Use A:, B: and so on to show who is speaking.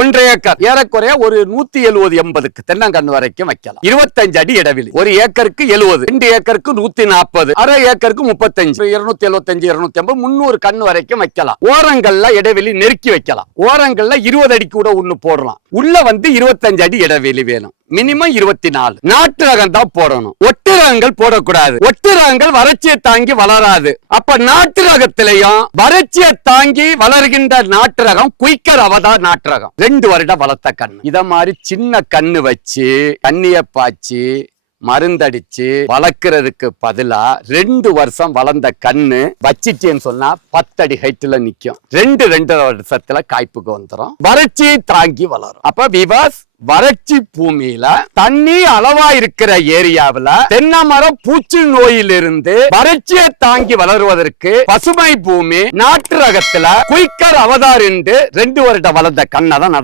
A: ஒன்றரை ஏக்கர். ஏறக்குறைய ஒரு நூத்தி எழுபது எண்பதுக்கு தென்னங்கன்று வரைக்கும் வைக்கலாம். இருபத்தஞ்சு அடி இடைவெளி. ஒரு ஏக்கருக்கு எழுபது ரெண்டு ஏக்கருக்கு நூத்தி நாற்பது அரை ஏக்கருக்கு முப்பத்தஞ்சு. இருநூத்தி எழுபத்தஞ்சு இருநூத்தி ஐம்பது முன்னூறு கண்ணு வரைக்கும் வைக்கலாம். ஓரங்கள்ல இடைவெளி நெருக்கி வைக்கலாம். ஓரங்கள்ல இருபது அடி கூட ஒண்ணு போடலாம். உள்ள வந்து இருபத்தஞ்சு அடி இடைவெளி வேணும். மினிமம் இருபத்தி நாலு நாட்டு ரகம் தான் போடணும். ஒட்டு ரகங்கள் போடக்கூடாது. ஒட்டு ரகங்கள் வறட்சியை தாங்கி வளராது. அப்ப நாட்டு ரகத்திலையும் வறட்சியை தாங்கி வளர்கின்ற நாட்டு ரகம் குயிக்கர் அவதா நாட்டு ரகம். ரெண்டு வருடம் வளர்த்த கண்ணு இத மாதிரி சின்ன கண்ணு வச்சு தண்ணிய பாய்ச்சி மருந்தடிச்சு வளர்க்கறதுக்கு பதிலா ரெண்டு வருஷம் வளர்ந்த கண்ணு வச்சிட்டேன்னு சொன்னா பத்தடி ஹைட்ல நிக்கும். ரெண்டு ரெண்டு வருஷத்துல காய்ப்புக்கு வந்துரும். வறட்சி தாங்கி வளரும். அப்ப விவாஸ் வறட்சி பூமியில தண்ணி அளவா இருக்கிற ஏரியாவுல தென்னமரம் பூச்சி நோயிலிருந்து வறட்சியை தாங்கி வளருவதற்கு பசுமை பூமி நாட்டு ரகத்துல குயிக்கர் அவதார் என்று ரெண்டு வருட வளர்ந்த கண்ணை தான் நட